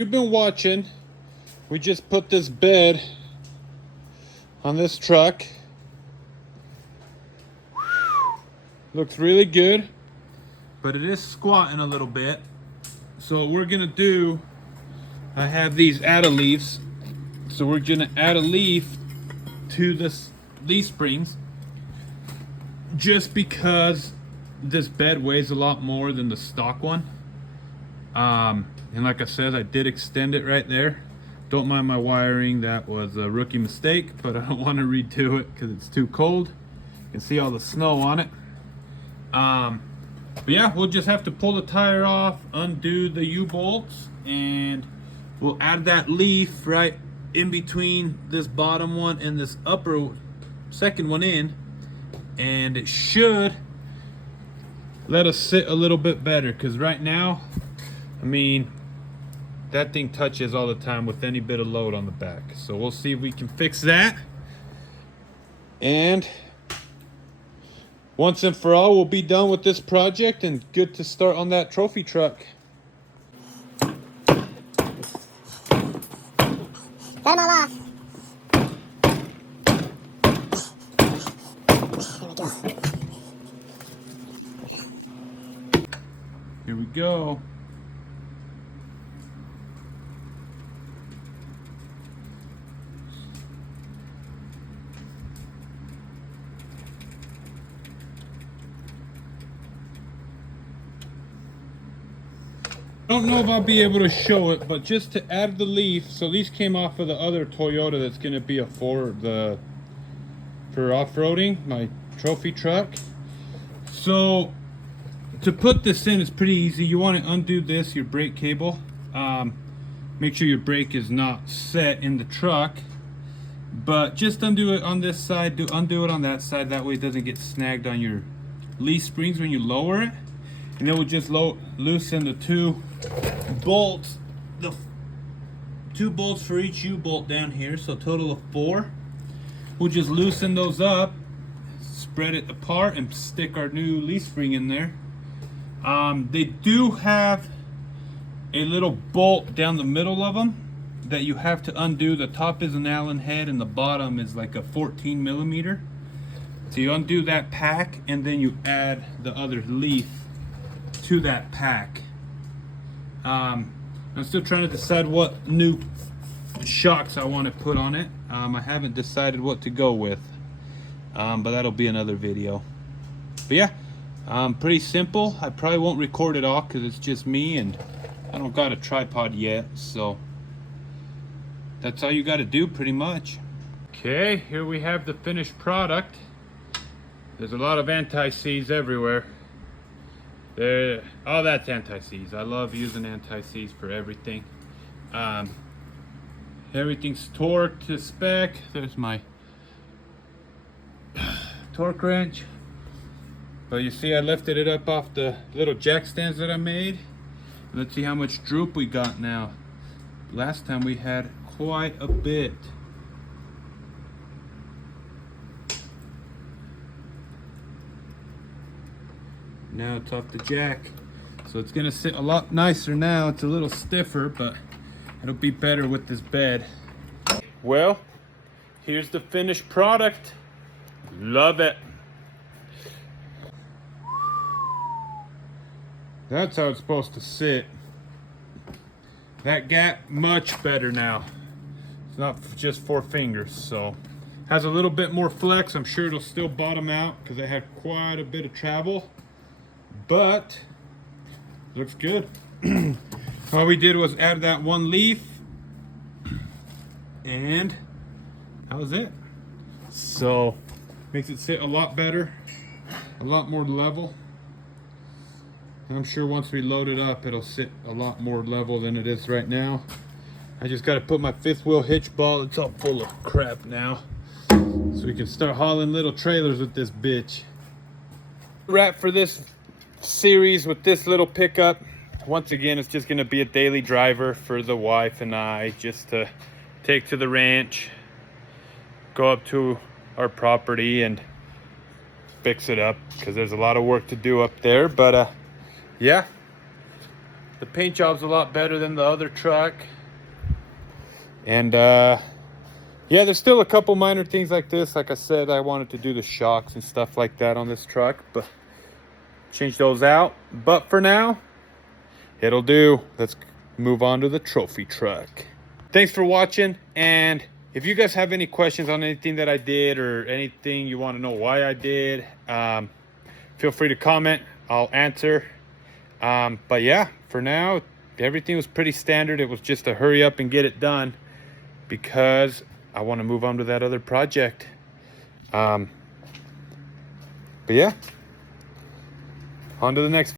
You've been watching. We just put this bed on this truck. Looks really good, but it is squatting a little bit. So what we're gonna do, I have these add-a-leaves. So we're gonna add a leaf to this leaf springs just because this bed weighs a lot more than the stock one. And like I said, I did extend it right there. Don't mind my wiring, that was a rookie mistake, but I don't want to redo it because it's too cold. You can see all the snow on it. But yeah, we'll just have to pull the tire off, undo the U-bolts, and we'll add that leaf right in between this bottom one and this upper second one in, and it should let us sit a little bit better, because right now, I mean, that thing touches all the time with any bit of load on the back. So we'll see if we can fix that. And once and for all, we'll be done with this project and good to start on that trophy truck. Cut them all off. Here we go. I don't know if I'll be able to show it, but just to add the leaf, so these came off of the other Toyota that's going to be a for off-roading, my trophy truck. So to put this in is pretty easy. You want to undo this, your brake cable. Make sure your brake is not set in the truck, but just undo it on this side, undo it on that side. That way it doesn't get snagged on your leaf springs when you lower it. And then we'll just loosen the two bolts, the 2 bolts for each U-bolt down here, so a total of 4. We'll just loosen those up, spread it apart, and stick our new leaf spring in there. They do have a little bolt down the middle of them that you have to undo. The top is an Allen head and the bottom is like a 14 millimeter. So you undo that pack and then you add the other leaf to that pack. I'm still trying to decide what new shocks I want to put on it. I haven't decided what to go with, but that'll be another video. But yeah, pretty simple. I probably won't record it all because it's just me and I don't got a tripod yet, so that's all you got to do pretty much. Okay, here we have the finished product. There's a lot of anti-seize everywhere. Oh, that's anti-seize. I love using anti-seize for everything. Everything's torqued to spec. There's my torque wrench. But you see I lifted it up off the little jack stands that I made. Let's see how much droop we got now. Last time we had quite a bit. Now it's off the jack, so it's gonna sit a lot nicer now. It's a little stiffer, but it'll be better with this bed. Well, here's the finished product. Love it. That's how it's supposed to sit. That gap much better now. It's not just 4 fingers, so has a little bit more flex. I'm sure it'll still bottom out because I had quite a bit of travel. But looks good. All we did was add that one leaf and that was it. So makes it sit a lot better, a lot more level. And I'm sure once we load it up it'll sit a lot more level than it is right now. I just got to put my 5th wheel hitch ball, it's all full of crap now, so we can start hauling little trailers with this bitch. Wrap for this series with this little pickup. Once again, it's just going to be a daily driver for the wife and I, just to take to the ranch, go up to our property and fix it up, because there's a lot of work to do up there. But yeah, The paint job's a lot better than the other truck. And yeah, there's still a couple minor things like this. Like I said, I wanted to do the shocks and stuff like that on this truck, but change those out. But for now, it'll do. Let's move on to the trophy truck. Thanks for watching, and if you guys have any questions on anything that I did or anything you want to know why I did, feel free to comment. I'll answer. But yeah, for now, everything was pretty standard. It was just a hurry up and get it done because I want to move on to that other project. But yeah, on to the next.